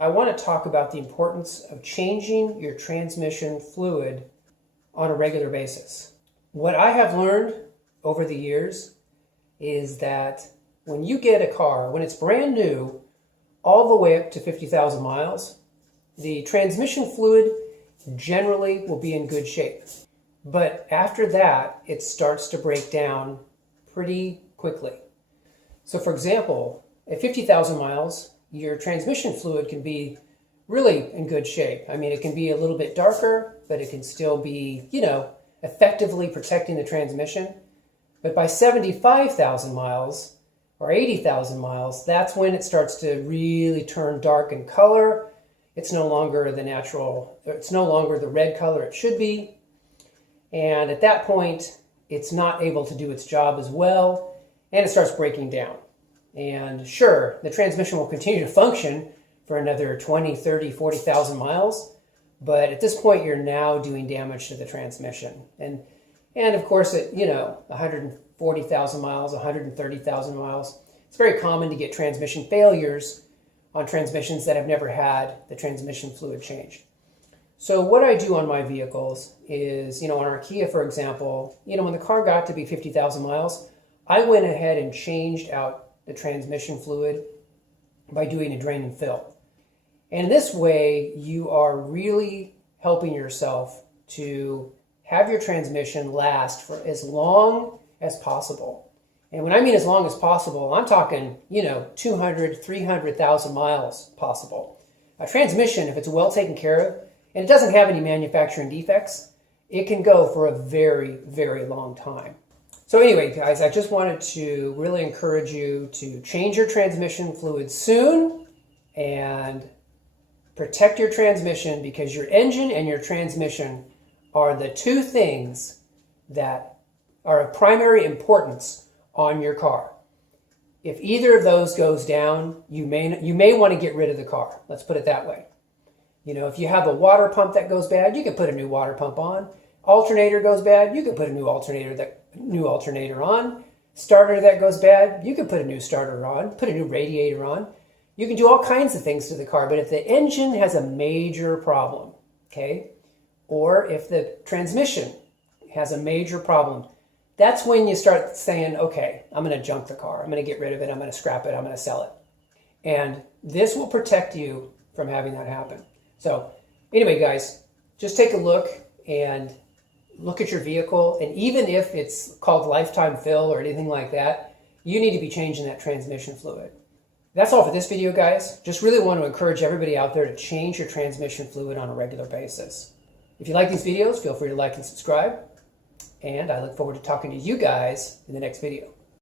I want to talk about the importance of changing your transmission fluid on a regular basis. What I have learned over the years is that when you get a car, when it's brand new, all the way up to 50,000 miles, the transmission fluid generally will be in good shape. But after that, it starts to break down pretty quickly. So for example, at 50,000 miles, your transmission fluid can be really in good shape. I mean, it can be a little bit darker, but it can still be, effectively protecting the transmission. But by 75,000 miles or 80,000 miles, that's when it starts to really turn dark in color. It's no longer it's no longer the red color it should be. And at that point, it's not able to do its job as well, and it starts breaking down. And sure, the transmission will continue to function for another 20, 30, 40,000 miles, but at this point, you're now doing damage to the transmission. And of course, at 140,000 miles, 130,000 miles, it's very common to get transmission failures on transmissions that have never had the transmission fluid changed. So what I do on my vehicles is, on our Kia, for example, when the car got to be 50,000 miles, I went ahead and changed out the transmission fluid by doing a drain and fill. And this way, you are really helping yourself to have your transmission last for as long as possible. And when I mean as long as possible, I'm talking, 200, 300,000 miles possible. A transmission, if it's well taken care of, and it doesn't have any manufacturing defects, it can go for a very, very long time. So anyway, guys, I just wanted to really encourage you to change your transmission fluid soon and protect your transmission, because your engine and your transmission are the two things that are of primary importance on your car. If either of those goes down, you may want to get rid of the car. Let's put it that way. If you have a water pump that goes bad, you can put a new water pump on. Alternator goes bad, you can put a new alternator on. Starter that goes bad, you can put a new starter on, put a new radiator on. You can do all kinds of things to the car, but if the engine has a major problem, okay, or if the transmission has a major problem, that's when you start saying, okay, I'm going to junk the car. I'm going to get rid of it. I'm going to scrap it. I'm going to sell it. And this will protect you from having that happen. So anyway, guys, just take a look and look at your vehicle. And even if it's called lifetime fill or anything like that, you need to be changing that transmission fluid. That's all for this video, guys. Just really want to encourage everybody out there to change your transmission fluid on a regular basis. If you like these videos, feel free to like and subscribe. And I look forward to talking to you guys in the next video.